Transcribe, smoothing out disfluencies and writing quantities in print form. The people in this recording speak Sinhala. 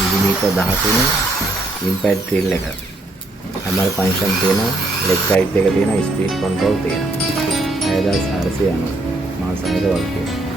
මිලිමීටර් 13 ඉම්පැක්ට් ඩ්‍රිල් එක. හැමර ෆන්ක්ෂන් තියෙනවා, ලෙග් රයිට් එක තියෙනවා, ස්පීඩ් කන්ට්‍රෝල් තියෙනවා. 6490 මාස 6ක වගේ.